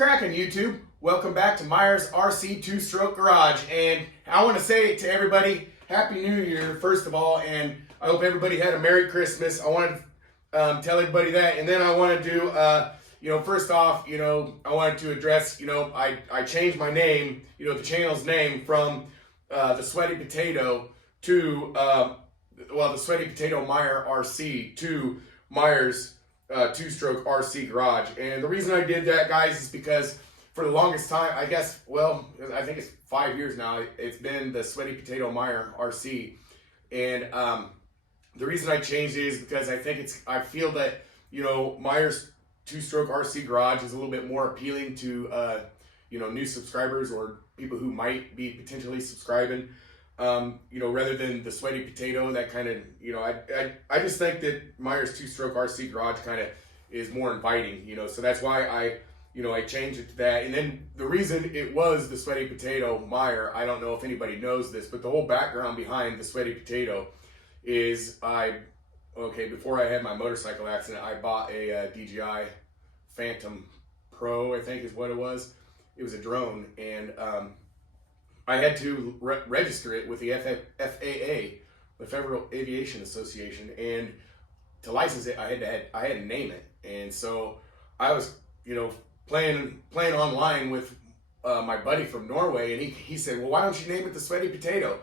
cracking, YouTube? Welcome back to Myers RC Two-Stroke Garage, and I want to say to everybody, Happy New Year, first of all, and I hope everybody had a Merry Christmas. I want to tell everybody that, and then I want to do, first off, I wanted to address, I changed my name, the channel's name from the Sweaty Potato to, the Sweaty Potato Meyer RC to Myers Two-Stroke RC Garage. And the reason I did that, guys, is because for the longest time, I think it's 5 years now, it's been the Sweaty Potato Meyer RC. And the reason I changed it is because I feel that, Myers Two-Stroke RC Garage is a little bit more appealing to, new subscribers or people who might be potentially subscribing. Rather than the Sweaty Potato, that kind of, I just think that Myers Two-Stroke RC Garage kind of is more inviting, so that's why I changed it to that. And then the reason it was the Sweaty Potato Meyer, I don't know if anybody knows this, but the whole background behind the Sweaty Potato is before I had my motorcycle accident, I bought a DJI Phantom Pro, I think is what it was. It was a drone, and I had to register it with the FAA, the Federal Aviation Association, and to license it, I had to name it. And so I was, playing online with my buddy from Norway, and he said, "Well, why don't you name it the Sweaty Potato?"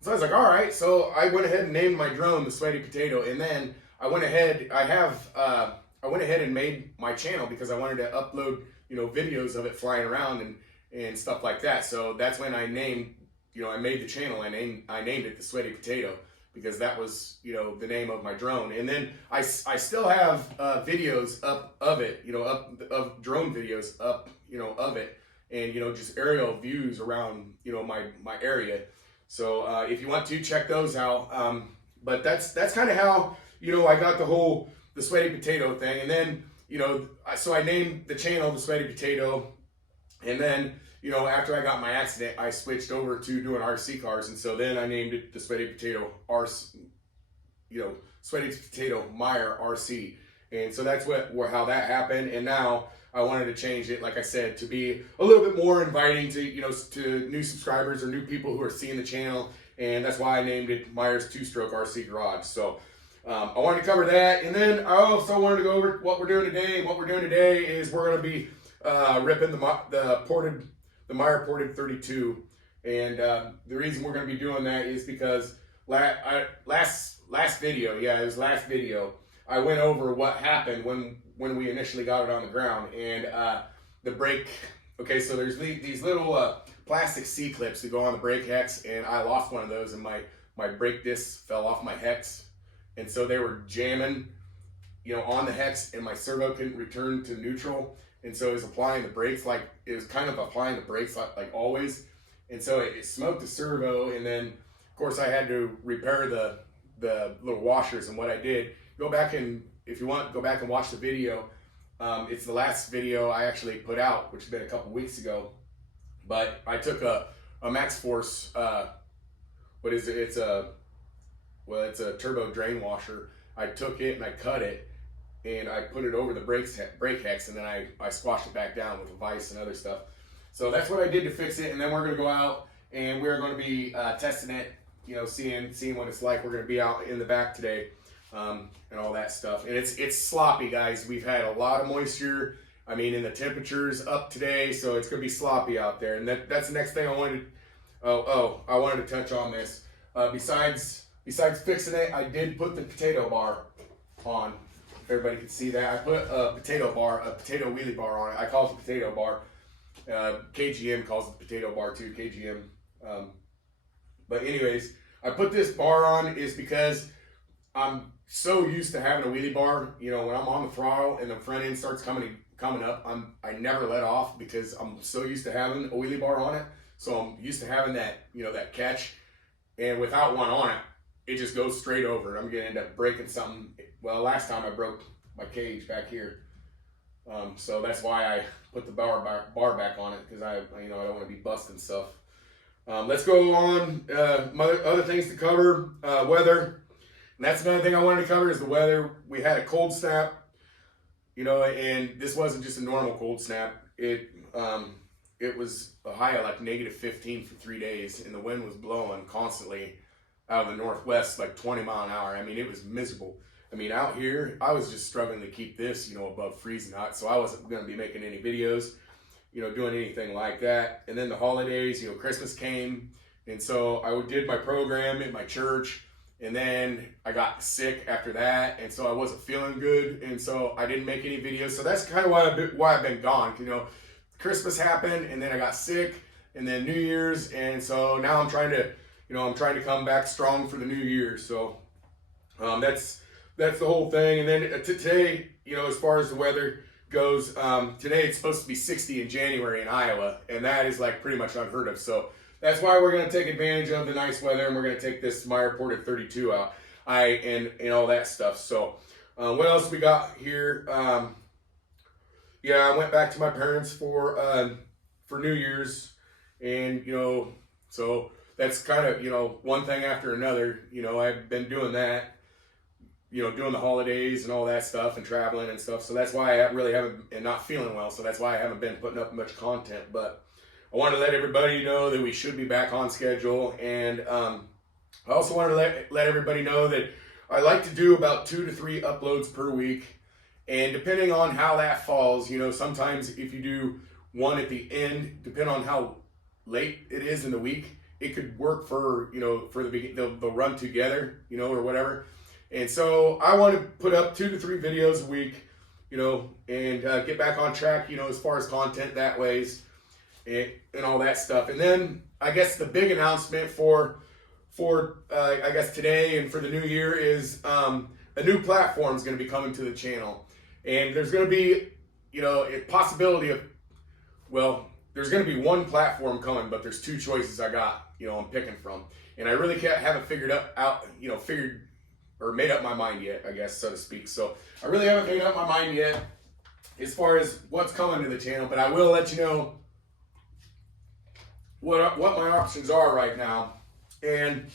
So I was like, "All right." So I went ahead and named my drone the Sweaty Potato, and then I went ahead and made my channel because I wanted to upload, videos of it flying around and stuff like that. So that's when I named, I made the channel. I named it the Sweaty Potato because that was, the name of my drone. And then I still have videos up of it, of drone videos up, of it, and just aerial views around, my area. So if you want to check those out, but that's kind of how, I got the Sweaty Potato thing. And then, so I named the channel the Sweaty Potato. And then, after I got my accident, I switched over to doing RC cars. And so then I named it the Sweaty Potato Sweaty Potato Meyer RC. And so that's how that happened. And now I wanted to change it, like I said, to be a little bit more inviting to, to new subscribers or new people who are seeing the channel. And that's why I named it Myers Two-Stroke RC Garage. So I wanted to cover that. And then I also wanted to go over what we're doing today. What we're doing today is we're going to be ripping the Meyer Ported 32, and the reason we're going to be doing that is because last video, I went over what happened when we initially got it on the ground, and the brake. Okay, so there's these little plastic C-clips that go on the brake hex, and I lost one of those, and my brake discs fell off my hex, and so they were jamming, on the hex, and my servo couldn't return to neutral. And so it was applying the brakes like always. And so it smoked the servo. And then, of course, I had to repair the little washers. And what I did, if you want, go back and watch the video. It's the last video I actually put out, which has been a couple weeks ago. But I took a Max Force, it's a turbo drain washer. I took it and I cut it, and I put it over the brake hex, and then I squashed it back down with a vise and other stuff. So that's what I did to fix it, and then we're going to go out and we're going to be testing it, seeing what it's like. We're going to be out in the back today and all that stuff. And it's sloppy, guys. We've had a lot of moisture. And the temperature's up today, so it's going to be sloppy out there. And that's the next thing I wanted. I wanted to touch on this. Besides fixing it, I did put the potato bar on. Everybody can see that. I put a potato wheelie bar on it. I call it the potato bar. KGM calls it the potato bar too, KGM. But anyways, I put this bar on is because I'm so used to having a wheelie bar. When I'm on the throttle and the front end starts coming up, I never let off because I'm so used to having a wheelie bar on it. So I'm used to having that, that catch. And without one on it, it just goes straight over. I'm going to end up breaking something. Well, last time I broke my cage back here. So that's why I put the bar back on it, because I don't want to be busting stuff. Let's go on. Other things to cover. Weather. And that's another thing I wanted to cover is the weather. We had a cold snap, and this wasn't just a normal cold snap. it was a high of like -15 for 3 days, and the wind was blowing constantly out of the northwest, like 20 mile an hour. I mean, it was miserable. I mean, out here, I was just struggling to keep this, above freezing hot, so I wasn't going to be making any videos, doing anything like that. And then the holidays, Christmas came, and so I did my program at my church, and then I got sick after that, and so I wasn't feeling good, and so I didn't make any videos. So that's kind of why I've been gone. Christmas happened, and then I got sick, and then New Year's, and so now I'm trying to come back strong for the new year. So that's the whole thing. And then today, as far as the weather goes, today it's supposed to be 60 in January in Iowa, and that is like pretty much unheard of. So that's why we're going to take advantage of the nice weather, and we're going to take this Meyer Porter 32 out, and all that stuff. So what else we got here? Yeah, I went back to my parents for New Year's, and so that's kind of one thing after another. I've been doing that, doing the holidays and all that stuff, and traveling and stuff. So that's why I really haven't, and not feeling well. So that's why I haven't been putting up much content. But I want to let everybody know that we should be back on schedule, and I also want to let everybody know that I like to do about 2 to 3 uploads per week. And depending on how that falls, sometimes if you do one at the end, depending on how late it is in the week, it could work for, for they'll run together, or whatever. And so I want to put up 2 to 3 videos a week, and get back on track, as far as content that ways, and all that stuff. And then I guess the big announcement for I guess today and for the new year is a new platform is going to be coming to the channel. And there's going to be, a possibility of, there's going to be one platform coming, but there's 2 choices I got, I'm picking from. And I really haven't figured out, made up my mind yet, I guess, so to speak. So I really haven't made up my mind yet as far as what's coming to the channel, but I will let you know what my options are right now. And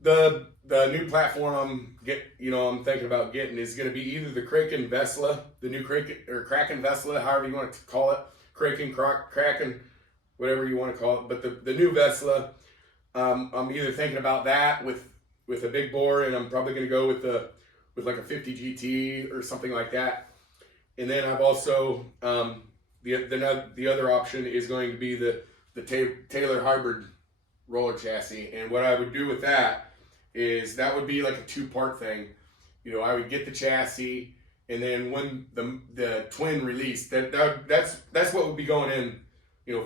the new platform I'm thinking about getting is going to be either the Kraken Vesla, the new Kraken Vesla, however you want to call it, Kraken, whatever you want to call it. But the new Vesla, I'm either thinking about that with a big bore, and I'm probably going to go with like a 50 GT or something like that. And then I've also the other option is going to be the Taylor Hybrid roller chassis. And what I would do with that is that would be like a 2-part thing. I would get the chassis, and then when the twin released, that's what would be going in,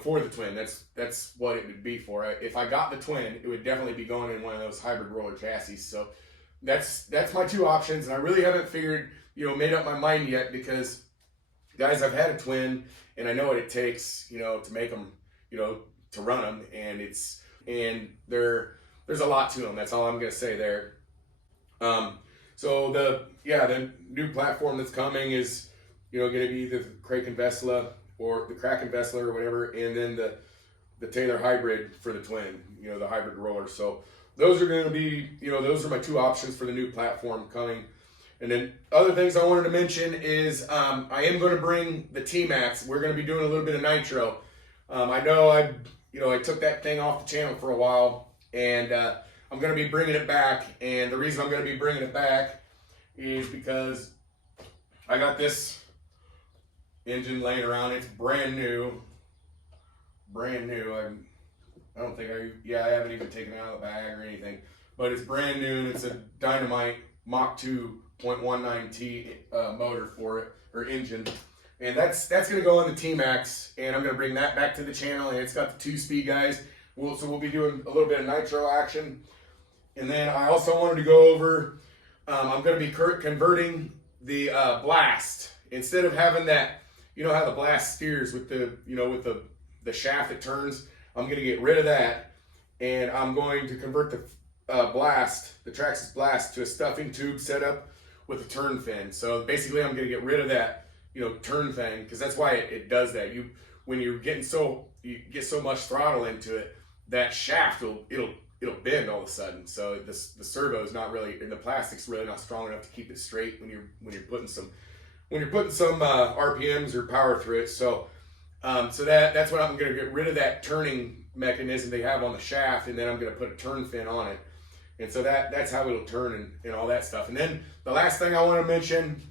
for the twin. That's what it would be for. If I got the twin, it would definitely be going in one of those hybrid roller chassis. So that's my 2 options, and I really haven't figured, made up my mind yet, because guys, I've had a twin, and I know what it takes, to make them, to run them, and there's a lot to them. That's all I'm going to say there. So the new platform that's coming is, going to be the Kraken Vesla or the Kraken Vesla or whatever, and then the Taylor Hybrid for the twin, the hybrid roller. So those are going to be, those are my 2 options for the new platform coming. And then other things I wanted to mention is I am going to bring the T-Max. We're going to be doing a little bit of nitro. I know I took that thing off the channel for a while, and I'm going to be bringing it back. And the reason I'm going to be bringing it back is because I got this engine laying around. It's brand new. I don't think I haven't even taken it out of the bag or anything, but it's brand new, and it's a Dynamite Mach 2.19T motor for it, or engine. And that's going to go on the T-Max, and I'm going to bring that back to the channel, and it's got the 2-speed guys. So we'll be doing a little bit of nitro action. And then I also wanted to go over, I'm going to be converting the Blast. Instead of having that, how the Blast steers with with the shaft that turns, I'm going to get rid of that, and I'm going to convert the Blast, the Traxxas Blast, to a stuffing tube setup with a turn fin. So basically I'm going to get rid of that, turn thing, because that's why it does that. When you're getting you get so much throttle into it, that shaft it'll bend all of a sudden. So the servo is not really, and the plastic's really not strong enough to keep it straight when you're putting some when you're putting some RPMs or power through it. So that's what I'm going to get rid of, that turning mechanism they have on the shaft, and then I'm going to put a turn fin on it. And so that's how it'll turn and all that stuff. And then the last thing I want to mention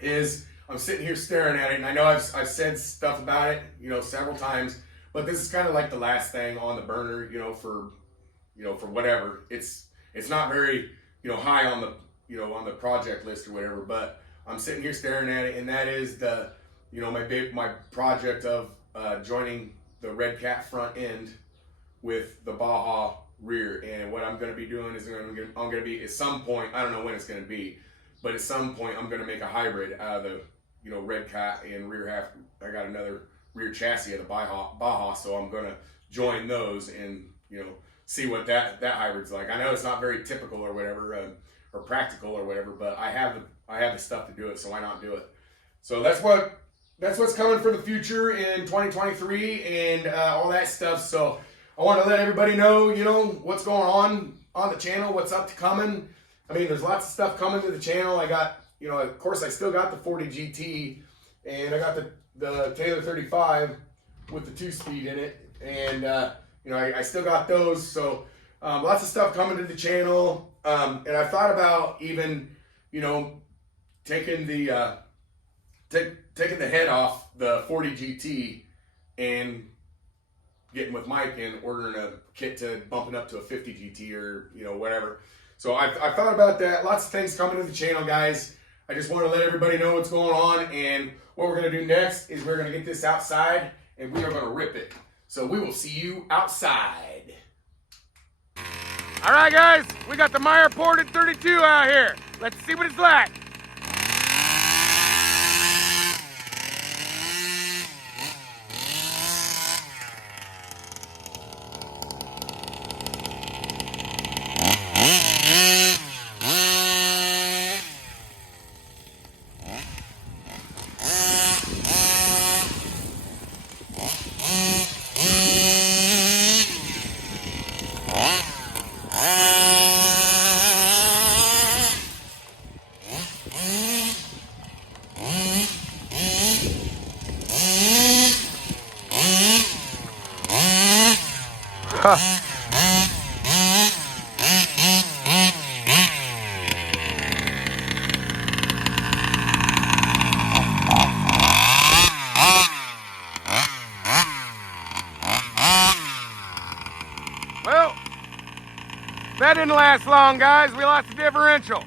is I'm sitting here staring at it, and I know I've said stuff about it, several times, but this is kind of like the last thing on the burner, for whatever. It's not very, high on the, on the project list or whatever, but I'm sitting here staring at it, and that is the, my project of joining the Red Cat front end with the Baja rear. And what I'm going to be doing is I'm going to be, at some point, I don't know when it's going to be, but at some point I'm going to make a hybrid out of the, Red Cat and rear half. I got another rear chassis of the Baja, so I'm going to join those and, see what that hybrid's like. I know it's not very typical or whatever, or practical or whatever, but I have the stuff to do it, so why not do it? So that's what's coming for the future in 2023 and all that stuff. So I want to let everybody know, what's going on the channel, what's up to coming. I mean, there's lots of stuff coming to the channel. I got, of course, I still got the 40 GT, and I got the Taylor 35 with the 2-speed in it, and I still got those. So lots of stuff coming to the channel, and I thought about even, taking the taking the head off the 40 GT and getting with Mike and ordering a kit to bumping up to a 50 GT or whatever. So I thought about that. Lots of things coming to the channel, guys. I just want to let everybody know what's going on, and what we're going to do next is we're going to get this outside and we are going to rip it. So we will see you outside. All right, guys, we got the Meyer Ported 32 out here. Let's see what it's like. Well, that didn't last long, guys. We lost the differential.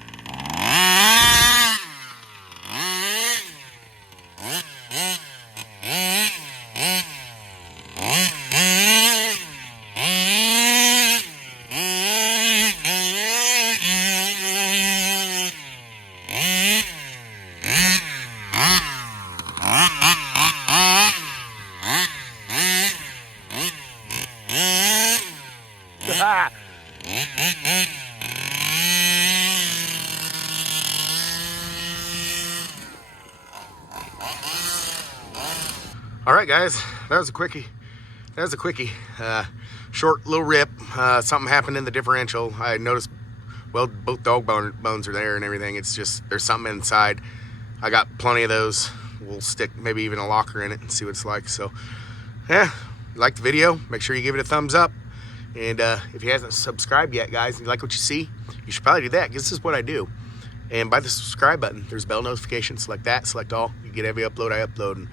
All right, guys, that was a quickie. Short little rip. Something happened in the differential. I noticed, well, both dog bones are there and everything. It's just, there's something inside. I got plenty of those. We'll stick maybe even a locker in it and see what it's like. So, yeah, like the video, make sure you give it a thumbs up. And if you haven't subscribed yet, guys, and you like what you see, you should probably do that, because this is what I do. And by the subscribe button, there's bell notifications. Select that, select all. You get every upload I upload. And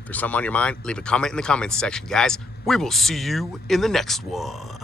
if there's something on your mind, leave a comment in the comments section, guys. We will see you in the next one.